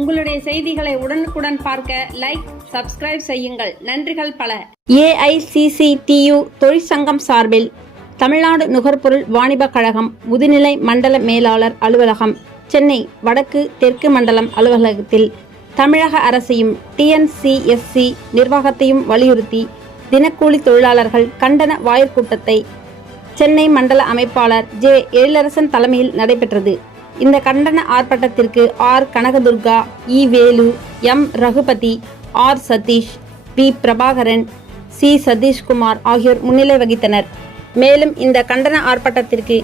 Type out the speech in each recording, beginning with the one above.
உங்களுடைய செய்திகளை உடனுக்குடன் பார்க்க லைக் சப்ஸ்கிரைப் செய்யுங்கள். நன்றிகள் பல. ஏஐசிசிடியு தொழிற்சங்கம் சார்பில் தமிழ்நாடு நுகர்பொருள் வாணிபக் கழகம் முதுநிலை மண்டல மேலாளர் அலுவலகம் சென்னை வடக்கு தெற்கு மண்டலம் அலுவலகத்தில் தமிழக அரசையும் டிஎன்சிஎஸ்சி நிர்வாகத்தையும் வலியுறுத்தி தினக்கூலி தொழிலாளர்கள் கண்டன வாயிற்கூட்டத்தை சென்னை மண்டல அமைப்பாளர் ஜே எழிலரசன் தலைமையில் நடைபெற்றது. இந்த கண்டன ஆர்ப்பாட்டத்திற்கு R. Kanakadurga E. Velu M. Ragupathi R. Sathish P. Prabhakaran C. Sathishkumar ஆகியோர் முன்னிலை வகித்தனர். மேலும் இந்த கண்டன ஆர்ப்பாட்டத்திற்கு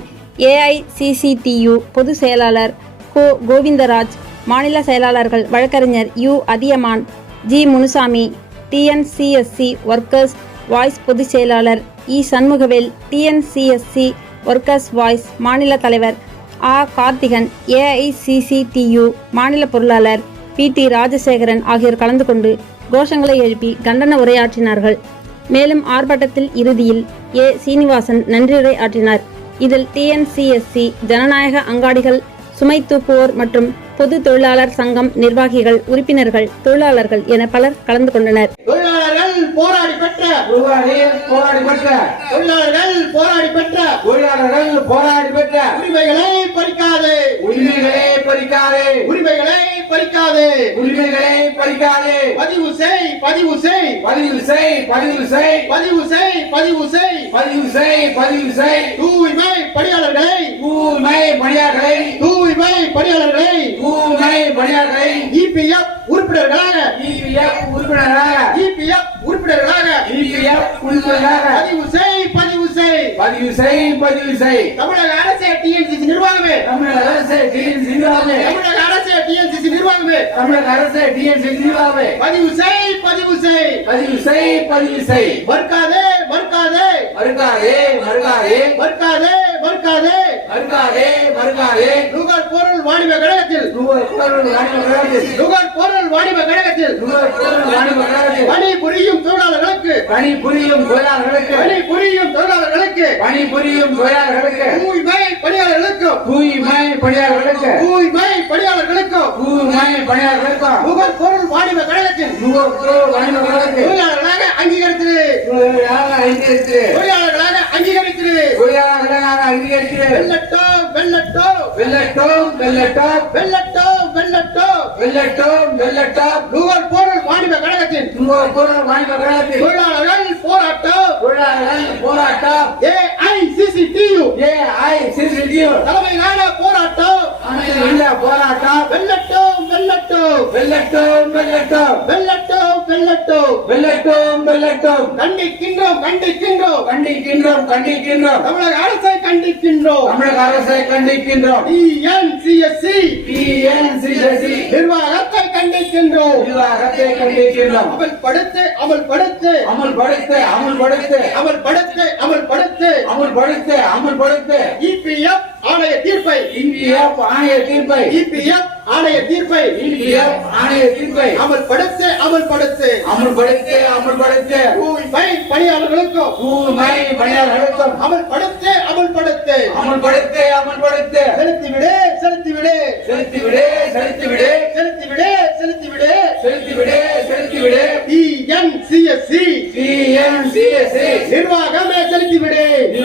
ஏஐசிசிடியு பொதுச் செயலாளர் கோ. கோவிந்தராஜ் மாநில செயலாளர்கள் வழக்கறிஞர் U. Athiyaman G. Munusamy TNCSC workers voice பொதுச் செயலாளர் E. Shanmugavel TNCSC workers voice மாநில தலைவர் ஆ. கார்த்திகன் ஏஐசிசிடியு மாநில பொருளாளர் பி. டி. ராஜசேகரன் ஆகியோர் கலந்து கொண்டு கோஷங்களை எழுப்பி கண்டன உரையாற்றினார்கள். மேலும் ஆர்ப்பாட்டத்தில் இறுதியில் ஏ. சீனிவாசன் நன்றியுரை ஆற்றினார் இதில் டிஎன்சிஎஸ்சி ஜனநாயக அங்காடிகள் சுமை தூக்குவோர் மற்றும் பொது தொழிலாளர் சங்கம் நிர்வாகிகள் உறுப்பினர்கள் தொழிலாளர்கள் என பலர் கலந்து கொண்டனர். போராடி பெற்ற போராடி பெற்ற தொழிலாளர்கள் போராடி பெற்ற தொழிலாளர்கள் போராடி பெற்ற உரிமைகளை பறிக்காதே. உரிமைகளை பறிக்காதே. உரிமைகளை பறிக்காதே. உரிமைகளை பறிக்காதே. பதிவு செய் பதிவு செய். பதிவு செய் பதிவு செய். பதிவு செய் பதிவு செய். பதிவு செய் பதிவு செய். தூய்மை பணியாளர்களை. தூய்மை பணியாளர்களை. தூய்மை பணியாளர்களை. தூய்மை பணியாளர்களை. இபிஎஃப் உறுப்பினர்களாக. இபிஎஃப் உறுப்பினராக இபிஎஃப் உறுப்பினர்களாக. இபிஎஃப் உறுப்பினராக பதிவு செய் பதிவு செய். பதிவு செய் பதிவு செய். தமிழக அரசு டிஎன்சிசி நிர்வாகமே. தமிழக அரசு டிஎன் சிங்காவே தமிழக அரசு டிஎன்சிசி நிர்வாகமே. தமிழக அரசு டிஎன் சிங்காவே பதிவு செய் பதிவு செய். பதிவு செய் பதிவு செய். மறுக்காதே மறுக்காதே. மறுக்காதே மறுக்காதே. மறுக்காதே மறுக்காதே. மறுக்காதே மறுக்காதே நுகர் பொருள் வாணிப கழகத்தில். நுகர் பொருள் வாணிப கழகத்தில். நுகர் பொருள் வாணிப கழகத்தில். நுகர் பொருள் வாணிப கழகத்தில். பணி புரியும் தொழிலாளர்களுக்கு. பணி புரியும் தொழிலாளர்களுக்கு. பணி புரியும் தொழிலாளர்களுக்கு. பணி புரியும் தொழிலாளர்களுக்கு. தூய்மை பணியாளர்களுக்கும் தூய்மை பணியாளர்களுக்கு. தூய்மை பணியாளர்களுக்கும் தூய்மை பணியாளர்களுக்கும் நுகர் பொருள் வாணிப கழகத்தில். நுகர் பொருள் வாணிப கழகத்தில். தொழிலாளர்களாக அங்கீகரித்து. தொழிலாளர்களாக அங்கீகரித்து. தொழிலாளர்களாக குடியாக அங்கீகரிக்கிறேன் வெள்ளட்டோம் வெள்ளட்டோம் வெள்ளட்டோம் வெள்ளட்டோம் வெள்ளட்டோம் வெள்ளட்டும் வெள்ளட்டும். நுகர் பொருள் வாணிப கழகத்தின் நுகர் பொருள் வாணிப கழகத்தில் தொழிலாளர்கள் போராட்டம். தொழிலாளர்கள் போராட்டம். ஏஐசிசிடியு. ஏஐசிசிடியு. தலைமையிலான போராட்டம். இல்ல போராட்டம். வெள்ளட்டும் வெள்ளட்டும். வெள்ளட்டும் வெள்ளட்டும். வெள்ளட்டும் வெள்ளட்டும். வெள்ளட்டும் வெள்ளட்டும். கண்டிக்கின்றோம் கண்டிக்கின்றோம். கண்டிக்கின்றோம் கண்டிக்கின்றோம். தமிழக அரசை கண்டிக்கின்றோம். தமிழக அரசை கண்டிக்கின்றோம். டிஎன்சிஎஸ்சி டிஎன்சிசி நிர்வாகத்தை கண்டிக்கின்றோம். நிர்வாகத்தை கண்டிக்கின்றோம். அமல்படுத்து அமல்படுத்து அமல்படுத்து அமல்படுத்து அமல்படுத்து அமல்படுத்து அமல்படுத்து அமல்படுத்து இபிஎஃப் ஆணைய தீர்ப்பை. இந்திய ஆணைய தீர்ப்பை. இபிஎஃப் ஆணைய தீர்ப்பை. இந்திய ஆணைய தீர்ப்பை. அமல்படுத்து அமல்படுத்து அமல்படுத்து அமல்படுத்து தூய்மை பணியாளர்களுக்கும். தூய்மை பணியாளர்களுக்கும். அமல்படுத்து அமல்படுத்து அமல்படுத்து அமல்படுத்து செலுத்திவிடு செலுத்திவிடு. செலுத்திவிடு செலுத்திவிடு.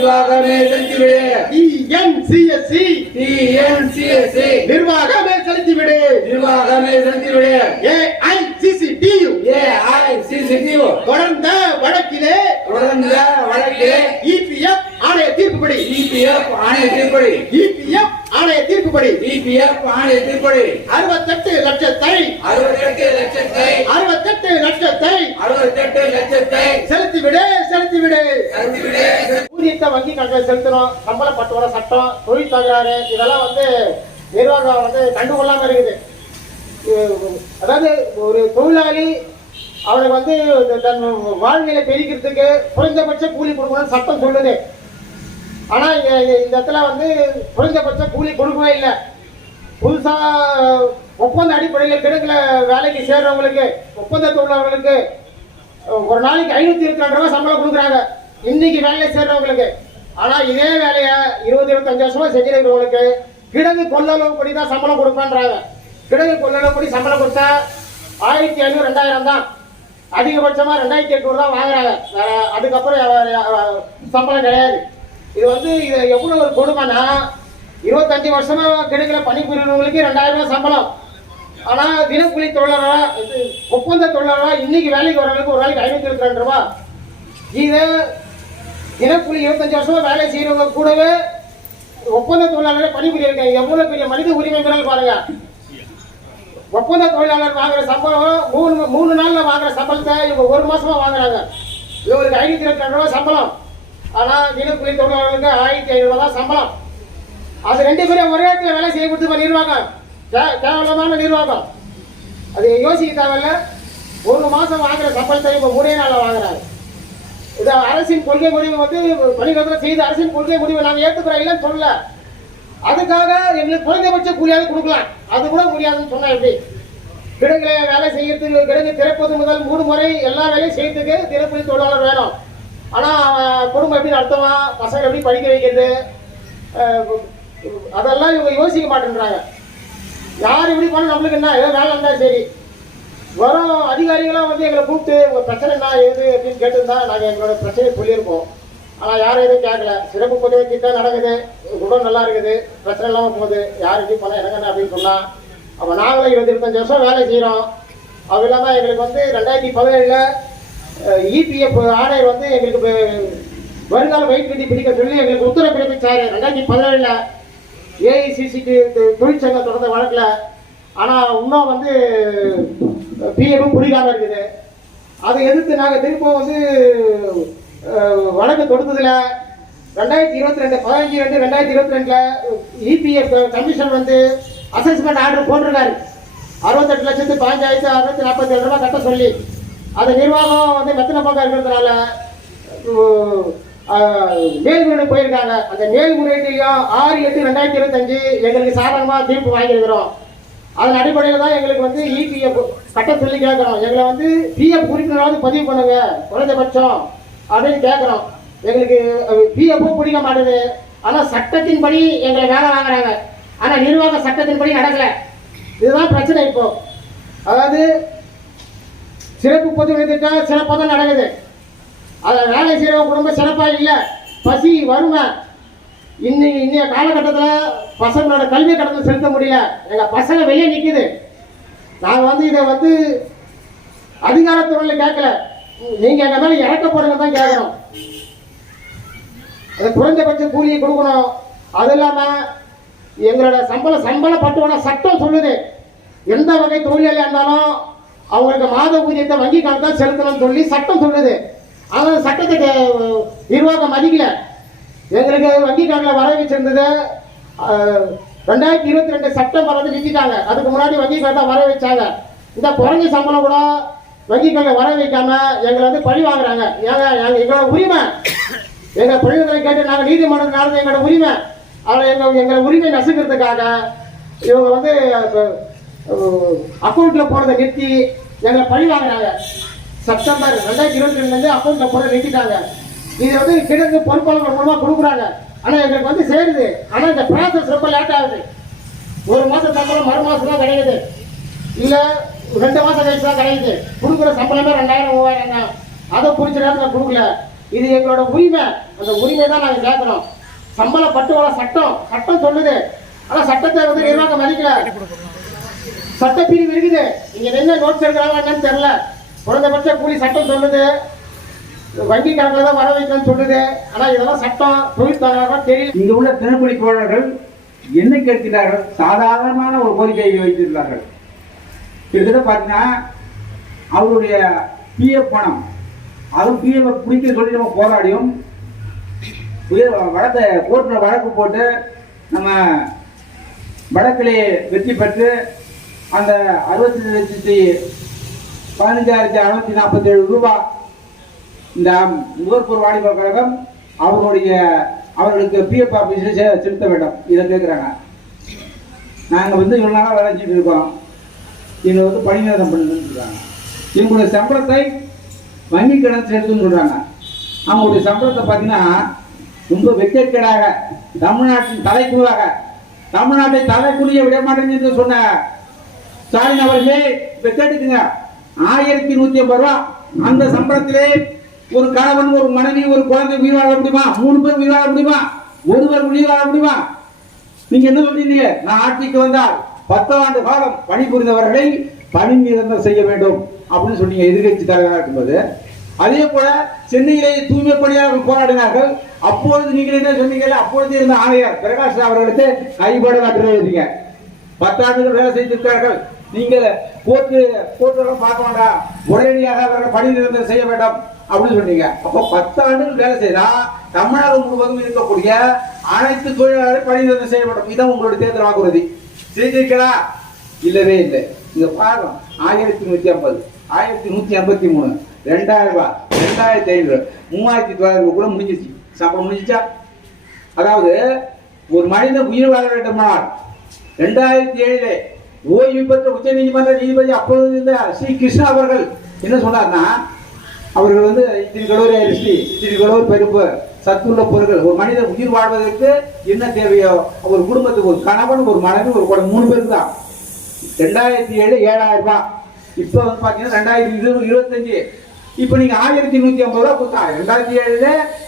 நிர்வாகமே செலுத்திவிடு டிஎன்சிஎஸ்சி டிஎன்சிஎஸ்சி நிர்வாகமே செலுத்திவிடு. நிர்வாகமே செலுத்திவிடு. ஏஐசிசிடியு ஏஐசிசிடிஓ தொடர்ந்த வழக்கிலே தொடர்ந்த வழக்கிலே இபிஎஃப் ஆணைய தீர்ப்புப்படி. இபிஎஃப் ஆணைய தீர்ப்படி இபிஎஃப் ஆணைய தீர்ப்புப்படி. இபிஎஃப் ஆணைய தீர்ப்படி அறுபத்தெட்டு லட்சத்தை அறுபத்தெட்டு லட்சத்தை அறுபத்தெட்டு லட்சத்தை அறுபத்தெட்டு லட்சத்தை செலுத்திவிடு செலுத்திவிடு செலுத்திவிடு ஊதியத்தை வங்கி செலுத்தணும். சம்பள பட்டுவர சட்டம் தொழில் தகராறு இதெல்லாம் வந்து நிர்வாகம் வந்து கண்டுகொள்ளாமல் இருக்குது. அதாவது ஒரு தொழிலாளி அவனுக்கு வந்து தன் வாழ்நிலை பெருக்கிறதுக்கு குறைந்தபட்ச கூலி கொடுக்கணும்னு சட்டம் சொல்லுது. ஆனால் இங்க இந்த இடத்துல வந்து குறைந்தபட்ச கூலி கொடுக்கவே இல்லை. புதுசாக ஒப்பந்த அடிப்படையில் கிடக்குல வேலைக்கு சேர்றவங்களுக்கு ஒப்பந்த தொழிலாளர்களுக்கு ஒரு நாளைக்கு ஐநூற்றி இருபத்தி ரெண்டு ரூபா சம்பளம் கொடுக்குறாங்க. இன்னைக்கு வேலையை சேர்றவங்களுக்கு. ஆனா இதே வேலையை இருபது இருபத்தஞ்சு வருஷமா செஞ்சிருக்கிறவங்களுக்கு கிடங்கு கொள்ளளவு படி தான் சம்பளம் கொடுப்பேன்றாங்க. கிடங்கு படி சம்பளம் கொடுத்தா ஆயிரத்தி ஐநூறு ரெண்டாயிரம் தான். அதிகபட்சமா ரெண்டாயிரத்தி எட்நூறு தான் வாங்குறாங்க. வேற அதுக்கப்புறம் சம்பளம் கிடையாது. இது வந்து இது எவ்வளவு ஒரு கொடுமைனா இருபத்தஞ்சு வருஷமா கிடைக்கிற பணிபுரியவங்களுக்கு ரெண்டாயிரம் ரூபாய் சம்பளம். ஆனா தினக்கூலி தொழிலாளரா இது ஒப்பந்த தொழிலாளராக இன்னைக்கு வேலைக்கு வரவங்களுக்கு ஒரு நாளைக்கு ஐநூத்தி இருபத்தி ரெண்டு ரூபாய் இது தினக்கூலி இருபத்தஞ்சு வருஷமா வேலை செய்யறவங்க கூடவே ஒப்பந்த தொழிலாளரை பணிபுரியிருக்காங்க எவ்வளவு பெரிய மனித உரிமைகள் பாருங்க. ஒப்பந்த தொழிலாளர் வாங்குற சம்பளம் மூணு மூணு நாள்ல வாங்குற சம்பளத்தை இவங்க ஒரு மாசமா வாங்குறாங்க. இவருக்கு ஐநூத்தி இருபத்தி ரெண்டு ரூபாய் சம்பளம். ஆனா தினக்கூலி தொழிலாளர்களுக்கு ஆயிரத்தி ஐநூறு ரூபாய் தான் சம்பளம். அது ரெண்டு பேரும் ஒரே இடத்துல வேலை செய்ய கொடுத்து நிர்வாகம் கேவலமான நிர்வாகம். அது யோசிக்க தேவையில்ல. ஒரு மாசம் வாங்குற சம்பளத்தை இவங்க ஒரே நாள்ல வாங்குறாங்க இது அரசின் கொள்கை முடிவு வந்து பணிகளுக்கு செய்த அரசின் கொள்கை முடிவை நாங்கள் ஏற்றுக்கிறோம் இல்லைன்னு சொல்லல. அதுக்காக எங்களுக்கு குறைந்தபட்ச கூலியாக கொடுக்கலாம். அது கூட முடியாதுன்னு சொன்னேன் எப்படி? கிடங்கில் வேலை செய்யறதுக்கு கிடங்கு திறப்பது முதல் மூணு முறை எல்லா வேலையும் செய்யறதுக்கு திறப்பதி தொழிலாளர் வேணும். ஆனால் குடும்பம் எப்படி நடத்துவான் பசங்க எப்படி படிக்க வைக்கிறது? அதெல்லாம் இவங்க யோசிக்க மாட்டேன்றாங்க. யார் இப்படி பண்ண நம்மளுக்கு என்ன? ஏதோ வேலை இருந்தால் சரி. வரும் அதிகாரிகளாம் வந்து எங்களை கூப்பிட்டு ஒரு பிரச்சனை என்ன ஏது? அப்படின்னு கேட்டிருந்தா நாங்கள் எங்களோட பிரச்சனையை சொல்லியிருப்போம் ஆனால் யாரும் எதுவும் கேட்கல சிறப்பு பதவி நடக்குது. குடம் நல்லா இருக்குது. பிரச்சனை இல்லாமல் போகுது. யார் எப்படி பண்ண எனக்கு அப்படின்னு சொன்னால் அப்போ நாங்களும் இருபது இருபத்தஞ்சு வருஷம் வேலை செய்கிறோம் அது இல்லாமல் எங்களுக்கு வந்து ரெண்டாயிரத்தி பதினேழில் இபிஎஃப் ஆணையர் வந்து எங்களுக்கு வருங்கால வயிற்று விதி பிடிக்க சொல்லி எங்களுக்கு உத்தரவு பிறப்பிச்சார். ரெண்டாயிரத்தி பதினேழில் ஏஐசிசிக்கு தொழிற்சங்கம் தொடர்ந்த வழக்கில் ஆனால் இன்னும் வந்து பிஎஃப் பிடிக்காம இருக்குது. அதை எதிர்த்து நாங்கள் திருப்பம் வந்து வழக்கு தொடுத்ததில் ரெண்டாயிரத்தி இருபத்தி ரெண்டு பதினஞ்சு ரெண்டு ரெண்டாயிரத்தி இருபத்தி ரெண்டில் இபிஎஃப் கமிஷன் வந்து அசஸ்மெண்ட் ஆர்டர் போட்டிருக்காரு. அறுபத்தெட்டு லட்சத்து பதினஞ்சாயிரத்து அறுநூத்தி நாற்பத்தி ஏழு ரூபாய் கட்ட சொல்லி அந்த நிர்வாகம் வந்து மெத்தனை பக்கம் இருக்கிறதுனால மேல்முறை போயிருக்காங்க. அந்த மேல்முறையிலையும் ஆறு எட்டு ரெண்டாயிரத்தி இருபத்தஞ்சு எங்களுக்கு சாதகமாக தீர்ப்பு வாங்கியிருக்கிறோம். அதன் அடிப்படையில் தான் எங்களுக்கு வந்து இபிஎஃப் கட்ட சொல்லி கேட்குறோம் எங்களை வந்து பிஎஃப் உறுப்பினராவது பதிவு பண்ணுங்க. குறைந்தபட்சம் அப்படின்னு கேட்குறோம் எங்களுக்கு பிஎஃப்பும் பிடிக்க மாட்டேது. ஆனால் சட்டத்தின்படி எங்களை வேலை வாங்குறாங்க. ஆனால் நிர்வாக சட்டத்தின்படி நடக்கல. இதுதான் பிரச்சனை இப்போ. அதாவது சிறப்பு பொது திட்டம் சிறப்பாக தான் நடக்குது. அதில் வேலை செய்கிறவங்க குடும்பம் சிறப்பாக இல்லை. பசி வறுமை இன்னைக்கு இன்றைய காலகட்டத்தில் பசங்களோட கல்வி கடனை செலுத்த முடியல. எங்கள் பசங்க வெளியே நிற்குது நாங்கள் வந்து இதை வந்து அதிகாரத்துறையில் கேட்கல. நீங்கள் எங்கள் மேலே இறக்க போடுங்க தான் கேட்குறோம் அது குறைந்தபட்ச கூலியை கொடுக்கணும். அது இல்லாமல் எங்களோட சம்பள சம்பள பட்டுவான சட்டம் சொல்லுது. எந்த வகை தொழிலாளியாக இருந்தாலும் அவங்களுக்கு மாத ஊதியத்தை வங்கி கணக்கு தான் செலுத்தணும்னு சொல்லி சட்டம் சொல்லுது. ஆனால் சட்டத்தை நிர்வாகம் மதிக்கலை. எங்களுக்கு வங்கி கணக்கில் வர வச்சிருந்தது. ரெண்டாயிரத்தி இருபத்தி ரெண்டு செப்டம்பர் வந்து நிறுத்திட்டாங்க அதுக்கு முன்னாடி வங்கி கணக்கை வர வச்சாங்க. இந்த குறைஞ்ச சம்பளம் கூட வங்கி கணக்கை வர வைக்காம எங்களை வந்து பழி வாங்குறாங்க. ஏங்க எங்க- எங்களோட உரிமை. எங்கள் பழிவுகளை கேட்டு நாங்கள் நீதிமன்றம் நடந்த எங்களோட உரிமை. அதில் எங்கள் எங்களை உரிமை நசுக்கிறதுக்காக இவங்க வந்து அக்கௌண்ட்டில் போகிறத நிறுத்தி எங்களை பழி வாங்குறாங்க. செப்டம்பர் ரெண்டாயிரத்தி இருபத்தி ரெண்டுலேருந்து அக்கௌண்ட்டில் போகிறத நிறுத்திட்டாங்க. இது வந்து கிழக்கு பொறுப்பாளர்கள் மூலமா கொடுக்குறாங்க. ஆனா எங்களுக்கு வந்து சேருது. ஆனா இந்த ப்ராசஸ் ரொம்ப லேட் ஆகுது. ஒரு மாசம் சம்பளம் மறு மாசம் தான் கிடைக்குது. இல்ல ரெண்டு மாசம் கழிச்சு தான் கிடைக்குது. கொடுக்குற சம்பளமே ரெண்டாயிரம் மூவாயிரம் தான். அதை குறிச்ச நேரத்தில் கொடுக்கல. இது எங்களோட உரிமை. அந்த உரிமை தான் நாங்கள் கேட்குறோம். சம்பள பட்டுவாள சட்டம் சட்டம் சொல்லுது. ஆனா சட்டத்தை வந்து நிர்வாகம் மதிக்கல. சட்டப்பிரிவு இருக்குது. இங்க என்ன நோட்ஸ் எடுக்கிறாங்க என்னன்னு தெரியல. குறைந்தபட்ச கூலி சட்டம் சொல்லுது. வங்கி கணக்கில் தான் வர வைக்கணும்னு சொல்லுது. ஆனால் இதெல்லாம் சட்டம் தொழில் தகவலாக தெரியல. இங்கே உள்ள திருமணி தோழர்கள் என்ன கேட்கிறார்கள்? சாதாரணமான ஒரு கோரிக்கையை வைத்திருந்தார்கள் கிட்டத்தட்ட பார்த்தீங்கன்னா அவருடைய பிஎஃப் பணம் அதுவும் பிஎஃப் பிடிக்க சொல்லி நம்ம போராடியும் உயர் வழக்கை கோர்ட்டில் வழக்கு போட்டு நம்ம வழக்கிலே வெற்றி பெற்று அந்த அறுபத்தி லட்சத்தி பதினஞ்சாயிரத்தி அறுநூத்தி நாற்பத்தேழு ரூபாய் இந்த நுகர்பூர் வாணிப கழகம் அவர்களுடைய அவர்களுக்கு பிஎஃப் ஆஃபீஸில் செலுத்த வேண்டும். இதை கேட்குறாங்க. நாங்கள் வந்து இவ்வளோ நாளாக வேலை செஞ்சுட்டு இருக்கோம். இவங்க வந்து பணி பண்ணுன்னு சொல்கிறாங்க இவங்களுடைய சம்பளத்தை வங்கி கடன் செலுத்துன்னு சொல்கிறாங்க அவங்களுடைய சம்பளத்தை பார்த்தீங்கன்னா ரொம்ப வெக்கக்கேடாக தமிழ்நாட்டின் தலைக்குள்ளாக தமிழ்நாட்டை தலைக்குரிய விட மாட்டேன்னு சொன்ன ஸ்டாலின் அவர்களே இப்ப கேட்டுக்குங்க. ஆயிரத்தி நூற்றி ஐம்பது ரூபா அந்த சம்பளத்திலே ஒரு கணவன் ஒரு மனைவி ஒரு குழந்தை உயிர் வாழ முடியுமா? மூணு பேர் உயிர் வாழ முடியுமா? ஒருவர் உயிர் வாழ முடியுமா? நீங்க என்ன சொல்றீங்க? நான் ஆட்சிக்கு வந்தால் பத்தாண்டு காலம் பணிபுரிந்தவர்களை பணி நிரந்தரம் செய்ய வேண்டும் அப்படின்னு சொன்னீங்க எதிர்கட்சி தலைவராக இருக்கும்போது அதே போல சென்னையிலே தூய்மை பணியாளர்கள் போராடினார்கள். அப்பொழுது நீங்கள் என்ன சொன்னீங்கல்ல அப்பொழுது இருந்த ஆணையர் பிரகாஷ் அவர்களுக்கு கைபாடு காட்டுறீங்க பத்தாண்டுகள் வேலை செய்திருக்கிறார்கள். நீங்கள் கோர்ட்டு கோர்ட்டெல்லாம் பார்க்க வேண்டாம். உடனடியாக அவர்கள் பணி நிரந்தரம் செய்ய வேண்டாம். அப்படின்னு சொன்னீங்க. அப்போ பத்தாண்டுகள் வேலை செய்தா தமிழகம் முழுவதும் இருக்கக்கூடிய அனைத்து தொழிலாளர்கள் பணிநிறுத்தம் செய்யப்படும். இதுதான் உங்களுடைய தேர்தல் வாக்குறுதி. செய்திருக்கிறா இல்லவே இல்லை. இங்க பாருங்க. ஆயிரத்தி நூத்தி ஐம்பது ஆயிரத்தி நூத்தி ஐம்பத்தி மூணு ரெண்டாயிரம் ரூபாய் ரெண்டாயிரத்தி ஐநூறு மூவாயிரத்தி தொள்ளாயிரம் ரூபாய் கூட முடிஞ்சிச்சு சாப்பிட முடிஞ்சிச்சா? அதாவது ஒரு மனிதன் உயிர் வாழ வேண்டுமானால் ரெண்டாயிரத்தி ஏழு ஓய்வு பெற்ற உச்ச நீதிமன்ற நீதிபதி அப்பொழுது இருந்த ஸ்ரீ கிருஷ்ணா அவர்கள் என்ன சொன்னார்னா அவர்கள் வந்து இத்தனை கலோரி அரிசி இத்தனை கலோரி பருப்பு சத்துள்ள பொருட்கள். ஒரு மனிதன் உயிர் வாழ்வதற்கு என்ன தேவையோ ஒரு குடும்பத்துக்கு ஒரு கணவன் ஒரு மனைவி ஒரு குழந்தை மூணு பேருக்கு தான். ரெண்டாயிரத்தி ஏழு ஏழாயிரம் ரூபாய். இப்போ வந்து பார்த்தீங்கன்னா ரெண்டாயிரத்தி இருபது இருபத்தஞ்சு. இப்போ நீங்கள் ஆயிரத்தி நூற்றி ஐம்பது ரூபா கொடுத்தா ரெண்டாயிரத்தி ஏழில்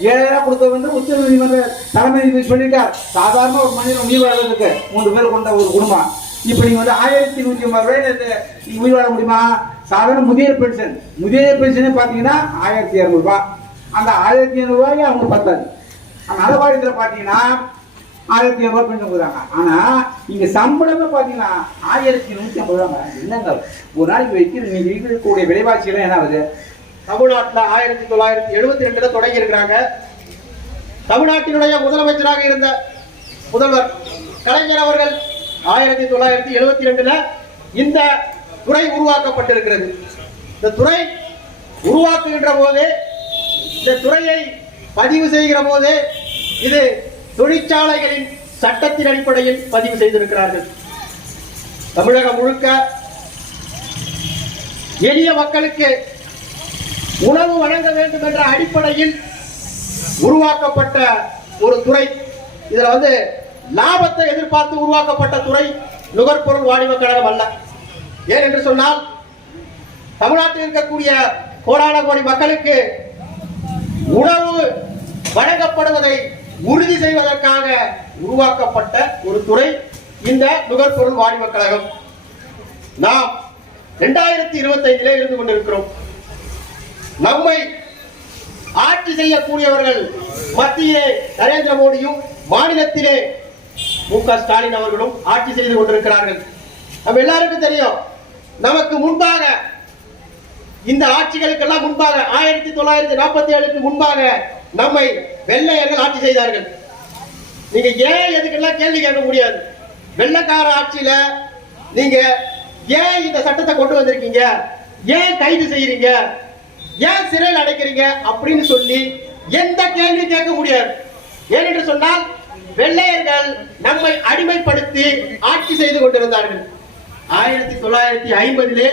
ஏழாயிரம் கொடுத்தவங்க உச்ச நீதிமன்ற தலைமை நீதிபதி சொல்லிட்டார். சாதாரண ஒரு மனிதன் உயிர் வாழ்வதற்கு மூன்று பேர் கொண்ட ஒரு குடும்பம். இப்போ நீங்கள் வந்து ஆயிரத்தி நூற்றி ஐம்பது ரூபாய் நீங்க உயிர் வாழ முடியுமா? சாதாரண முதியோர் பென்ஷன். முதியோர் பென்ஷனே பார்த்தீங்கன்னா ஆயிரத்தி இரநூறுபா. அந்த ஆயிரத்தி இரநூறுபாய் அவங்க பத்தாது. அந்த நலவாரியத்தில் பார்த்தீங்கன்னா ஆயிரத்தி இரநூறுபா பென்ஷன் கொடுக்குறாங்க. ஆனால் இங்கே சம்பளமே பார்த்தீங்கன்னா ஆயிரத்தி நூற்றி ஐம்பது ரூபாங்க என்னங்க ஒரு நாளைக்கு வைக்கிற நீங்கள் இருக்கக்கூடிய விலைவாசியெல்லாம் என்ன ஆகுது? தமிழ்நாட்டில் ஆயிரத்தி தொள்ளாயிரத்தி எழுபத்தி ரெண்டில் தொடங்கி இருக்கிறாங்க. தமிழ்நாட்டினுடைய முதலமைச்சராக இருந்த முதல்வர் கலைஞர் அவர்கள் ஆயிரத்தி தொள்ளாயிரத்தி எழுபத்தி ரெண்டுல இந்த துறை உருவாக்கப்பட்டிருக்கிறது. இந்த துறை உருவாக்குகின்ற போது இந்த துறையை பதிவு செய்கிற போது இது தொழிற்சாலைகளின் சட்டத்தின் அடிப்படையில் பதிவு செய்திருக்கிறார்கள். தமிழகம் முழுக்க எளிய மக்களுக்கு உணவு வழங்க வேண்டும் என்ற அடிப்படையில் உருவாக்கப்பட்ட ஒரு துறை. இதில் வந்து லாபத்தை எதிர்பார்த்து உருவாக்கப்பட்ட துறை நுகர்பொருள் வாணிப கழகம் அல்ல. ஏன் என்று சொன்னால் தமிழ்நாட்டில் இருக்கக்கூடிய கோடான கோடி மக்களுக்கு உணவு வழங்கப்படுவதை உறுதி செய்வதற்காக உருவாக்கப்பட்ட ஒரு துறை இந்த நுகர்பொருள் வாணிப கழகம். நாம் இரண்டாயிரத்தி இருபத்தி ஐந்திலே இருந்து கொண்டிருக்கிறோம். நம்மை ஆட்சி செய்யக்கூடியவர்கள் மத்தியிலே நரேந்திர மோடியும் மாநிலத்திலே மு க ஸ்டாலின் அவர்களும் ஆட்சி செய்து கொண்டிருக்கிறார்கள். நம்ம எல்லாருக்கும் தெரியும் நமக்கு முன்பாக இந்த ஆட்சிகளுக்கெல்லாம் முன்பாக ஆயிரத்தி தொள்ளாயிரத்தி நாற்பத்தி ஏழுக்கு முன்பாக நம்மை வெள்ளையர்கள் ஆட்சி செய்தார்கள். நீங்க ஏன் எதுக்கெல்லாம் கேள்வி கேட்க முடியாது? வெள்ளக்கார ஆட்சியில நீங்க ஏன் இந்த சட்டத்தை கொண்டு வந்திருக்கீங்க? ஏன் கைது செய்யறீங்க? ஏன் சிறையில் அடைக்கிறீங்க? அப்படின்னு சொல்லி எந்த கேள்வி கேட்க முடியாது. ஏனென்று சொன்னால் வெள்ளையர்கள் நம்மை அடிமைப்படுத்தி ஆட்சி செய்து கொண்டிருந்தார்கள். ஆயிரத்தி தொள்ளாயிரத்தி ஐம்பதிலே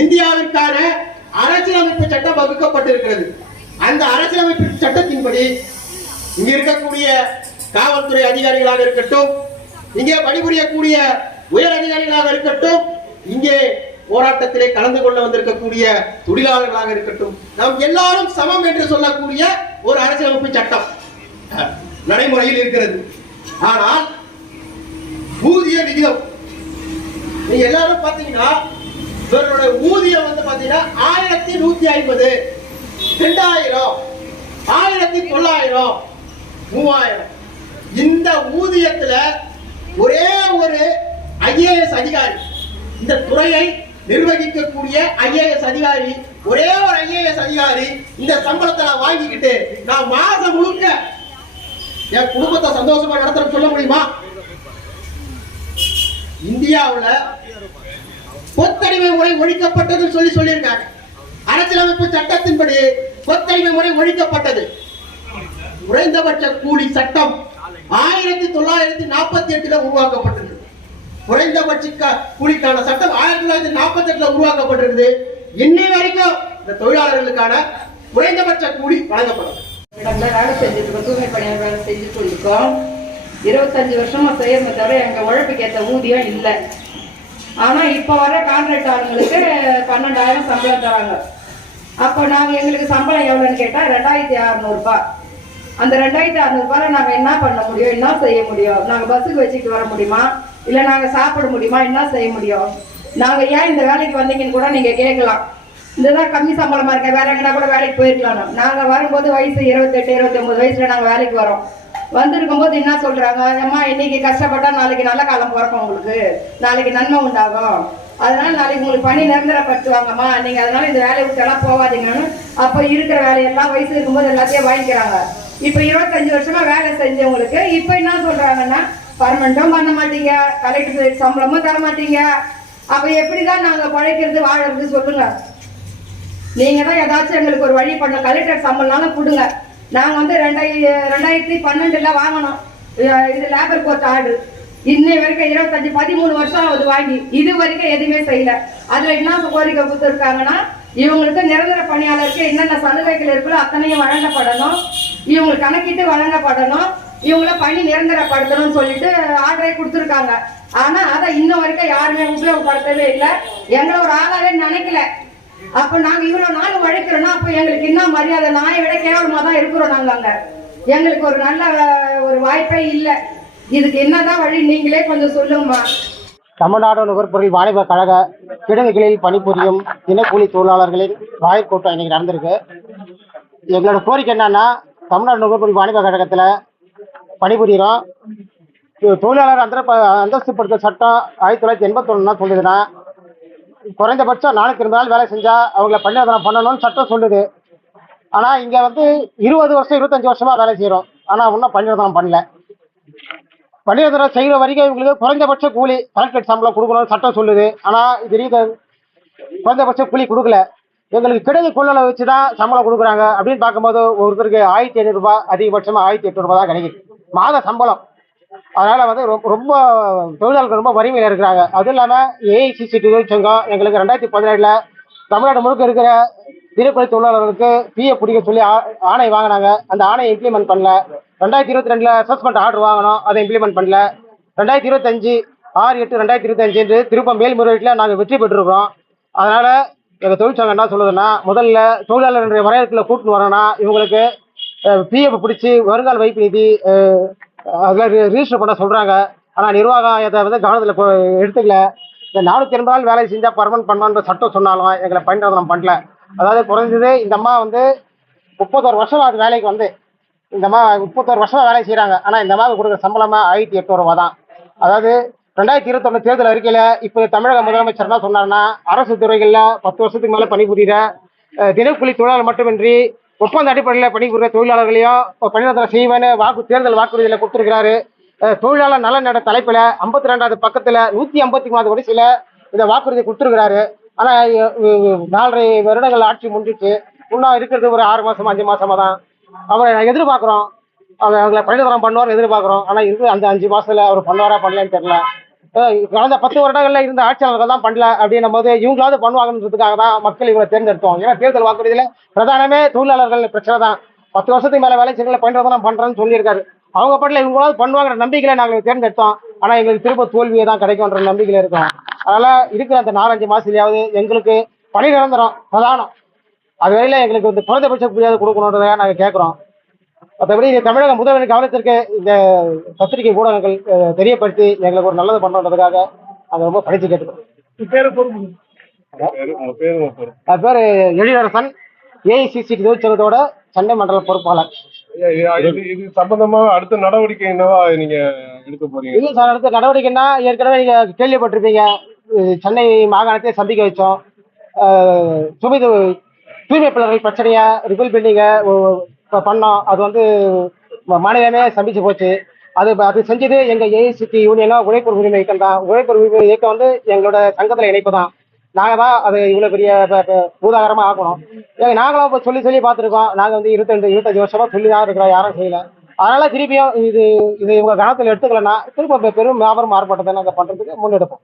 இந்தியாவிற்கான அரசியலமைப்பு சட்டம் வகுக்கப்பட்டிருக்கிறது. அந்த அரசியலமைப்பு சட்டத்தின்படி இங்க இருக்கக்கூடிய காவல்துறை அதிகாரிகளாக இருக்கட்டும் இங்கே பணிபுரியக்கூடிய உயர் அதிகாரிகளாக இருக்கட்டும் இங்கே போராட்டத்திலே கலந்து கொள்ள வந்திருக்கக்கூடிய தொழிலாளர்களாக இருக்கட்டும் நாம் எல்லாரும் சமம் என்று சொல்லக்கூடிய ஒரு அரசியலமைப்பு சட்டம் நடைமுறையில் இருக்கிறது. ஆனால் ஊதிய விகிதம் நீங்க எல்லாரும் பாத்தீங்கன்னா இவருடைய ஊதியம் வந்து பாத்தீங்கன்னா ஆயிரத்தி நூத்தி ஐம்பது. ரெண்டாயிரம். ஆயிரத்தி தொள்ளாயிரம். மூவாயிரம். இந்த ஊதியத்துல ஒரே ஒரு ஐஏஎஸ் அதிகாரி இந்த துறையை நிர்வகிக்கக்கூடிய ஐஏஎஸ் அதிகாரி ஒரே ஒரு ஐஏஎஸ் அதிகாரி இந்த சம்பளத்தை நான் வாங்கிக்கிட்டு நான் மாசம் முழுக்க என் குடும்பத்தை சந்தோஷமா நடத்துறேன்னு சொல்ல முடியுமா? இந்தியாவில் கொத்தடிமை முறை ஒழிக்கப்பட்டதுன்னு சொல்லி சொல்லியிருக்காங்க. அரசியலமைப்பு சட்டத்தின்படி கொத்தடிமை முறை ஒழிக்கப்பட்டது. குறைந்தபட்ச கூலி சட்டம் ஆயிரத்தி தொள்ளாயிரத்தி நாற்பத்தி எட்டுல உருவாக்கப்பட்டது குறைந்தபட்ச கூலிக்கான சட்டம் ஆயிரத்தி தொள்ளாயிரத்தி நாற்பத்தி எட்டுல உருவாக்கப்பட்டிருக்குது. இன்னை வரைக்கும் இந்த தொழிலாளர்களுக்கான குறைந்தபட்ச கூலி வழங்கப்படும் வேலை செஞ்சுட்டு இருக்கோம் தூய்மை பணியாளர் வேலை செஞ்சுட்டு இருக்கோம் இருபத்தஞ்சு வருஷமா செய்யறத தவிர எங்க உழைப்புக்கு ஏற்ற ஊதியம் இல்லை. ஆனா இப்ப வர கான்ட்ராக்ட் ஆளுங்களுக்கு பன்னெண்டாயிரம் சம்பளம் தராங்க. அப்போ நாங்க எங்களுக்கு சம்பளம் எவ்வளோன்னு கேட்டா ரெண்டாயிரத்தி அறநூறுபா. அந்த ரெண்டாயிரத்தி அறநூறுபால நாங்க என்ன பண்ண முடியும்? என்ன செய்ய முடியும்? நாங்க பஸ்ஸுக்கு வச்சுட்டு வர முடியுமா? இல்ல நாங்க சாப்பிட முடியுமா? என்ன செய்ய முடியும்? நாங்க ஏன் இந்த வேலைக்கு வந்தீங்கன்னு கூட நீங்க கேட்கலாம். இதுதான் கம்மி சம்பளமா இருக்க வேற எங்கன்னா கூட வேலைக்கு போயிருக்கலாம் நாங்க வரும்போது வயசு இருபத்தெட்டு இருபத்தி ஒன்பது வயசுல நாங்க வேலைக்கு வரோம். வந்திருக்கும் போது என்ன சொல்றாங்க? அம்மா இன்னைக்கு கஷ்டப்பட்டா நாளைக்கு நல்ல காலம் பிறக்கும் உங்களுக்கு. நாளைக்கு நன்மை உண்டாகும். அதனால நாளைக்கு உங்களுக்கு பணி நிரந்தரப்படுத்துவாங்கம்மா. நீங்க அதனால இந்த வேலையை விட்டெல்லாம் போகாதீங்கன்னு அப்ப இருக்கிற வேலையெல்லாம் வயசு இருக்கும்போது எல்லாத்தையும் வாங்கிக்கிறாங்க. இப்ப இருபத்தஞ்சு வருஷமா வேலை செஞ்சவங்களுக்கு இப்ப என்ன சொல்றாங்கன்னா பர்மனண்ட்டும் பண்ண மாட்டீங்க. கலெக்டர் சம்பளமும் தர மாட்டீங்க. அப்ப எப்படிதான் நாங்க பழைக்கிறது வாழறது சொல்லுங்க. நீங்க தான் ஏதாச்சும் எங்களுக்கு ஒரு வழி பண்ண கலெக்டர் சம்பளம்னாலும் கொடுங்க. நாங்கள் வந்து ரெண்டாயி ரெண்டாயிரத்தி பன்னெண்டுல வாங்கினோம். இது லேபர் கோர்ட் ஆர்டர் இன்னை வரைக்கும் இருபத்தஞ்சு பதிமூணு வருஷம் அது வாங்கி. இது வரைக்கும் எதுவுமே செய்யல. அதில் என்ன கோரிக்கை கொடுத்துருக்காங்கன்னா இவங்களுக்கு நிரந்தர பணியாளருக்கு என்னென்ன சலுகைகள் இருக்கோ அத்தனையும் வழங்கப்படணும். இவங்களுக்கு கணக்கிட்டு வழங்கப்படணும். இவங்கள பணி நிரந்தரப்படுத்தணும்னு சொல்லிட்டு ஆர்டரை கொடுத்துருக்காங்க. ஆனால் அதை இன்ன வரைக்கும் யாருமே உபயோகப்படுத்தவே இல்லை. எங்களை ஒரு ஆளாவே நினைக்கல. அப்ப நாங்க இவ்வளவு நாள் உழைக்கிறோம்னா அப்ப எங்களுக்கு என்ன மரியாதை? நாயை விட கேவலமா தான் இருக்கிறோம் நாங்க அங்க. எங்களுக்கு ஒரு நல்ல ஒரு வாய்ப்பே இல்லை. இதுக்கு என்னதான் வழி? நீங்களே கொஞ்சம் சொல்லுங்கம்மா. தமிழ்நாடு நுகர்பொருள் வாணிப கழக கிடங்குகளில் பணிபுரியும் தினக்கூலி தொழிலாளர்களின் வாயிற் கூட்டம் இன்னைக்கு நடந்திருக்கு. எங்களோட கோரிக்கை என்னன்னா தமிழ்நாடு நுகர்பொருள் வாணிப கழகத்தில் பணிபுரிகிறோம் தொழிலாளர் அந்த அந்தஸ்துப்படுத்த சட்டம் ஆயிரத்தி தொள்ளாயிரத்தி எண்பத்தொன்னு சொல்லுதுன்னா குறைந்தபட்சம் நானூற்றி இருபது நாள் வேலை செஞ்சா அவங்கள பணியாதனம் பண்ணணும்னு சட்டம் சொல்லுது. ஆனால் இங்கே வந்து இருபது வருஷம் இருபத்தஞ்சு வருஷமா வேலை செய்கிறோம் ஆனால் இன்னும் பணியாதனம் பண்ணல. பணியாதனம் செய்கிற வரைக்கும் இவங்களுக்கு குறைந்தபட்ச கூலி கலெக்டர் சம்பளம் கொடுக்கணும்னு சட்டம் சொல்லுது. ஆனால் இது ரீதி- குறைந்தபட்ச கூலி கொடுக்கல. எங்களுக்கு கிடைக்க கொள்ளலை வச்சு தான் சம்பளம் கொடுக்குறாங்க அப்படின்னு பார்க்கும்போது ஒருத்தருக்கு ஆயிரத்தி ஐநூறுரூபா அதிகபட்சமாக ஆயிரத்தி எட்நூறுபா தான் கிடைக்குது. மாத சம்பளம். அதனால வந்து ரொம்ப தொழிலாளர்கள் ரொம்ப வறுமையில் இருக்கிறாங்க. அதுவும் இல்லாமல் ஏஐசிசி தொழிற்சங்கம் எங்களுக்கு ரெண்டாயிரத்தி பதினேழுல தமிழ்நாடு முழுக்க இருக்கிற திரைப்பட தொழிலாளர்களுக்கு பிஏ பிடிக்க சொல்லி ஆ- ஆணை வாங்கினாங்க. அந்த ஆணையை இம்ப்ளிமெண்ட் பண்ணல. ரெண்டாயிரத்தி இருபத்தி ரெண்டுல அசஸ்மெண்ட் ஆர்டர் வாங்கினோம் அதை இம்ப்ளிமெண்ட் பண்ணல. ரெண்டாயிரத்தி இருபத்தஞ்சு ஆறு எட்டு ரெண்டாயிரத்தி இருபத்தஞ்சு என்று திருப்ப மேல்முறையீட்டில் நாங்கள் வெற்றி பெற்றிருக்கிறோம். அதனால எங்கள் தொழிற்சங்கம் என்ன சொல்லுதுன்னா முதல்ல தொழிலாளர்களுடைய வரையறுக்குள்ள கூட்டின்னு வரணும்னா இவங்களுக்கு பிஎஃப் பிடிச்சி வருங்கால் வைப்பு நிதி அதெல்லாம் ரிஜிஸ்டர் பண்ண சொல்கிறாங்க ஆனால் நிர்வாகம் இதை வந்து கவனத்தில் எடுத்துக்கல. இந்த நானூற்றி எண்பது நாள் வேலை செஞ்சால் பர்மனன்ட் பண்ணணுன்ற சட்டம் சொன்னாலும் எங்களை பயன்படுத்தலாம் பண்ணல. அதாவது குறைஞ்சது இந்த அம்மா வந்து முப்பத்தோரு வருஷம் அது வேலைக்கு வந்து. இந்த அம்மா முப்பத்தோரு வருஷமாக வேலை செய்கிறாங்க ஆனால் இந்த அம்மாவுக்கு கொடுக்குற சம்பளமாக ஆயிரத்தி எட்நூறுவா தான். அதாவது ரெண்டாயிரத்தி இருபத்தொன்னு தேர்தல் அறிக்கையில் இப்போ தமிழக முதலமைச்சர் என்ன சொன்னார்னா அரசு துறைகளில் பத்து வருஷத்துக்கு மேலே பணிபுரிகிற தினக்கூலி தொழிலாளர் மட்டுமின்றி ஒப்பந்த அடிப்படையில் பணிபுரிகிற தொழிலாளர்களையும் பணியாளர் செய்வேன்னு வாக்கு தேர்தல் வாக்குறுதியில் கொடுத்துருக்கிறாரு. தொழிலாளர் நல நட தலைப்பில் ஐம்பத்தி ரெண்டாவது பக்கத்தில் நூற்றி ஐம்பத்தி மூணாவது வரிசையில் இந்த வாக்குறுதி கொடுத்துருக்கிறாரு. ஆனால் நாலரை வருடங்கள் ஆட்சி முடிஞ்சிச்சு. இன்னும் இருக்கிறது ஒரு ஆறு மாதம் அஞ்சு மாதமாக தான். அவரை எதிர்பார்க்குறோம். அவங்களை அவங்கள பணிதரம் பண்ணுவார் எதிர்பார்க்குறோம். ஆனால் இருக்கு அந்த அஞ்சு மாதத்தில் அவர் பண்ணுவாரா பண்ணலன்னு தெரில கடந்த பத்து வருடங்கள்ல இருந்த ஆட்சியாளர்கள் தான் பண்ணல அப்படின்னும் போது இவங்களாவது பண்ணுவாங்கன்றதுக்காக தான் மக்கள் இவரை தேர்ந்தெடுத்தோம். ஏன்னா தேர்தல் வாக்குறுதியில பிரதானமே தொழிலாளர்கள் பிரச்சனை தான். பத்து வருஷத்துக்கு மேல வேலை செய்யல பணிதரம் பண்றேன்னு சொல்லியிருக்காரு. அவங்க பாட்டில் இவங்களாவது பண்ணுவாங்கிற நம்பிக்கையில நாங்கள் தேர்ந்தெடுத்தோம். ஆனா எங்களுக்கு திரும்ப தோல்வியே தான் கிடைக்கும்ன்ற நம்பிக்கையில இருக்கோம். அதனால இருக்கிற அந்த நாலஞ்சு மாசத்துலயாவது எங்களுக்கு பணி நிரந்தரம் பிரதானம். அது வரையில எங்களுக்கு வந்து குறைந்தபட்ச புரியாது கொடுக்கணுன்றதை நாங்கள் கேட்குறோம் மற்றபடி இது தமிழக முதல்வரின் கவனத்திற்கு இந்த பத்திரிகை ஊடகங்கள் தெரியப்படுத்தி எங்களுக்கு ஒரு நல்லது பண்ணணுன்றதுக்காக நாங்கள் ரொம்ப படித்து கேட்டுக்கிறோம். அது பேர் எழிலரசன் ஏஐசிசி தொழிற்சங்கத்தோட சென்னை மண்டல பொறுப்பாளர். இது சம்பந்தமா அடுத்த நடவடிக்கை என்னவா நீங்க எடுக்க போறீங்க? இல்லை சார் அடுத்த நடவடிக்கைன்னா ஏற்கனவே நீங்கள் கேள்விப்பட்டிருப்பீங்க. சென்னை மாகாணத்தை சந்திக்க வச்சோம். சுமிது தூய்மை பிள்ளைகள் பிரச்சனையை ரிபில் பில்டிங்கை பண்ணோம் அது வந்து மாநிலமே சந்திச்சு போச்சு. அது அது செஞ்சது எங்கள் ஏஐசிடி யூனியனா உழைப்பு உரிமை இயக்கம் தான். உழைப்பு உரிமை இயக்கம் வந்து எங்களோட சங்கத்தில் இணைப்பு தான். நாங்கள் தான் அது இவ்வளோ பெரிய பூதாகரமாக ஆக்கணும். ஏங்க நாங்களும் இப்போ சொல்லி சொல்லி பார்த்துருக்கோம். நாங்கள் வந்து இருபத்தெண்டு இருபத்தஞ்சு வருஷமாக சொல்லி தான் இருக்கிறோம். யாரும் செய்யல. அதனால திருப்பியும் இது இது இவங்க கணத்தில் எடுத்துக்கலன்னா திரும்ப பெரும் வியாபாரம் மாறுபட்டதை நாங்கள் பண்ணுறதுக்கு முன்னெடுப்போம்.